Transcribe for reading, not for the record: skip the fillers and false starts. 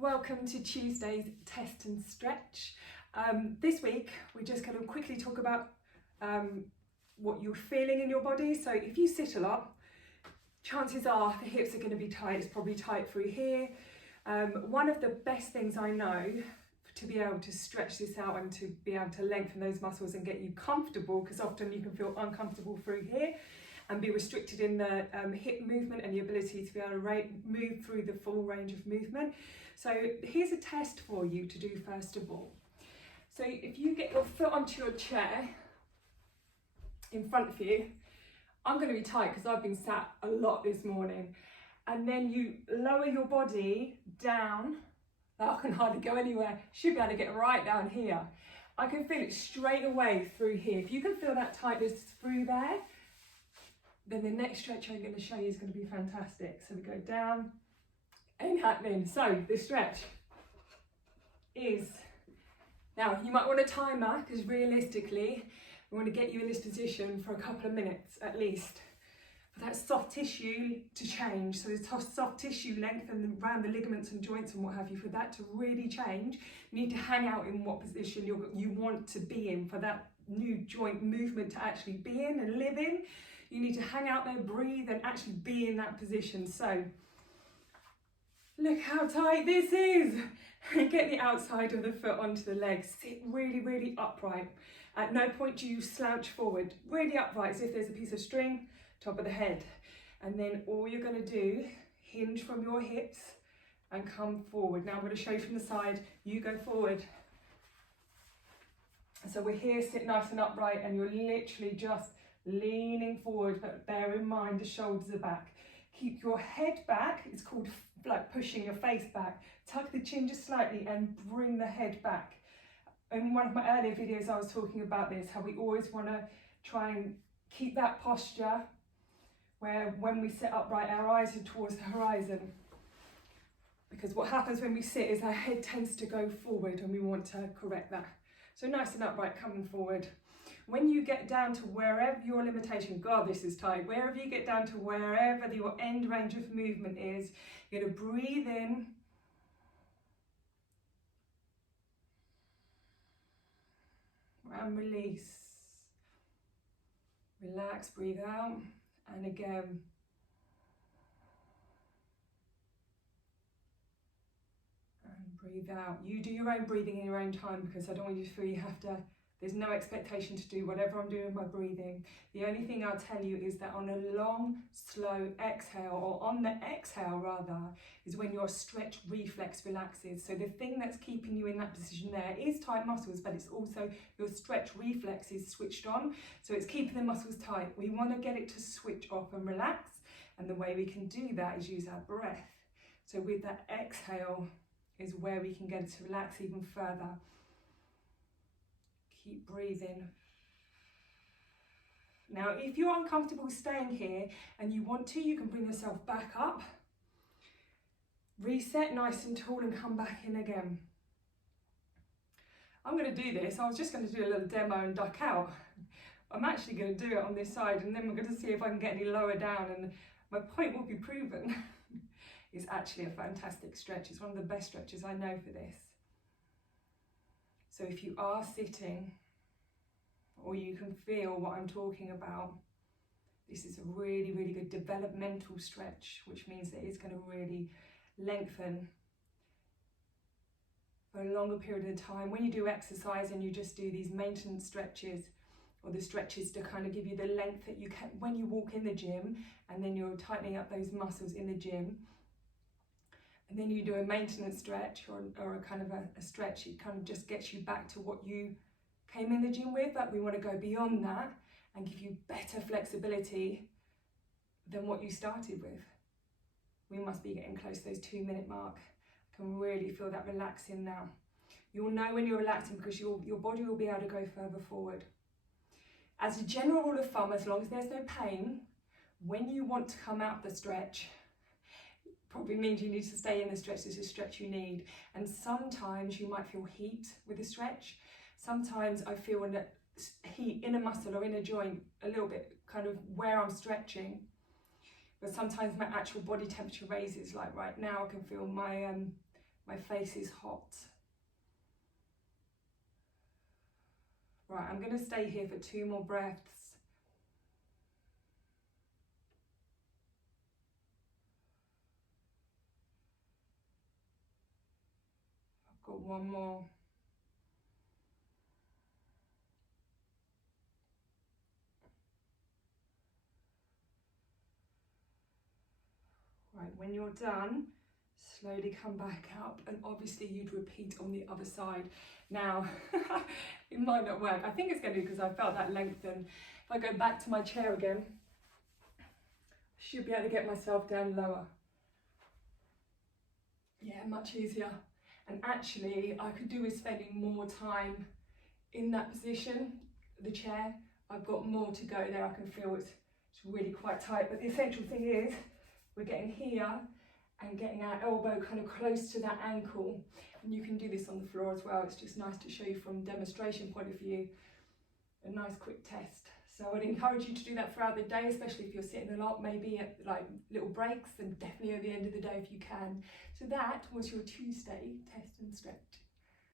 Welcome to Tuesday's test and stretch. This week we're just going to quickly talk about what you're feeling in your body. So if you sit a lot, chances are the hips are going to be tight. It's probably tight through here. One of the best things I know to be able to stretch this out and to be able to lengthen those muscles and get you comfortable, because often you can feel uncomfortable through here and be restricted in the hip movement and the ability to be able to move through the full range of movement. So here's a test for you to do first of all. So if you get your foot onto your chair in front of you, I'm going to be tight because I've been sat a lot this morning, and then you lower your body down. I can hardly go anywhere. Should be able to get right down here. I can feel it straight away through here. If you can feel that tightness through there, then the next stretch I'm going to show you is going to be fantastic. So we go down, ain't happening. So the stretch is, now you might want a timer because realistically we want to get you in this position for a couple of minutes at least for that soft tissue to change. So the soft tissue lengthen around the ligaments and joints and what have you. For that to really change, you need to hang out in what position you want to be in for that new joint movement to actually be in and live in. You need to hang out there, breathe, and actually be in that position. So look how tight this is. Get the outside of the foot onto the legs. Sit really, really upright. At no point do you slouch forward. Really upright, as if there's a piece of string, top of the head. And then all you're going to do, hinge from your hips and come forward. Now I'm going to show you from the side. You go forward. So we're here, sit nice and upright, and you're literally just leaning forward, but bear in mind the shoulders are back. Keep your head back. It's called like pushing your face back. Tuck the chin just slightly and bring the head back. In one of my earlier videos I was talking about this, how we always want to try and keep that posture where when we sit upright our eyes are towards the horizon, because what happens when we sit is our head tends to go forward and we want to correct that. So nice and upright, coming forward. When you get down to wherever your limitation, God, this is tight, wherever you get down to wherever your end range of movement is, you're going to breathe in. And release. Relax, breathe out. And again. And breathe out. You do your own breathing in your own time, because I don't want you to feel you have to. There's no expectation to do whatever I'm doing with my breathing. The only thing I'll tell you is that on a long, slow exhale, or on the exhale rather, is when your stretch reflex relaxes. So the thing that's keeping you in that position there is tight muscles, but it's also your stretch reflex is switched on. So it's keeping the muscles tight. We want to get it to switch off and relax. And the way we can do that is use our breath. So with that exhale is where we can get it to relax even further. Keep breathing. Now, if you're uncomfortable staying here and you want to, you can bring yourself back up. Reset nice and tall and come back in again. I'm going to do this. I was just going to do a little demo and duck out. I'm actually going to do it on this side, and then we're going to see if I can get any lower down, and my point will be proven. It's actually a fantastic stretch. It's one of the best stretches I know for this. So if you are sitting, or you can feel what I'm talking about, this is a really, really good developmental stretch, which means that it's going to really lengthen for a longer period of time. When you do exercise and you just do these maintenance stretches, or the stretches to kind of give you the length that you can when you walk in the gym, and then you're tightening up those muscles in the gym, and then you do a maintenance stretch or a kind of a stretch, it kind of just gets you back to what you came in the gym with. But we want to go beyond that and give you better flexibility than what you started with. We must be getting close to those 2-minute mark. I can really feel that relaxing now. You'll know when you're relaxing because your body will be able to go further forward. As a general rule of thumb, as long as there's no pain, when you want to come out the stretch, probably means you need to stay in the stretch. This is a stretch you need. And sometimes you might feel heat with the stretch. Sometimes I feel heat in a muscle or in a joint a little bit kind of where I'm stretching. But sometimes my actual body temperature raises, like right now I can feel my My face is hot. Right, I'm going to stay here for 2 more breaths. I've got 1 more. Right, when you're done, slowly come back up, and obviously you'd repeat on the other side. Now, it might not work. I think it's going to because I felt that lengthen. If I go back to my chair again, I should be able to get myself down lower. Yeah, much easier. And actually, I could do with spending more time in that position, the chair. I've got more to go there. I can feel it's really quite tight. But the essential thing is, we're getting here and getting our elbow kind of close to that ankle. And you can do this on the floor as well. It's just nice to show you from a demonstration point of view, a nice quick test. So I'd encourage you to do that throughout the day, especially if you're sitting a lot, maybe at like little breaks, and definitely at the end of the day if you can. So that was your Tuesday test and stretch.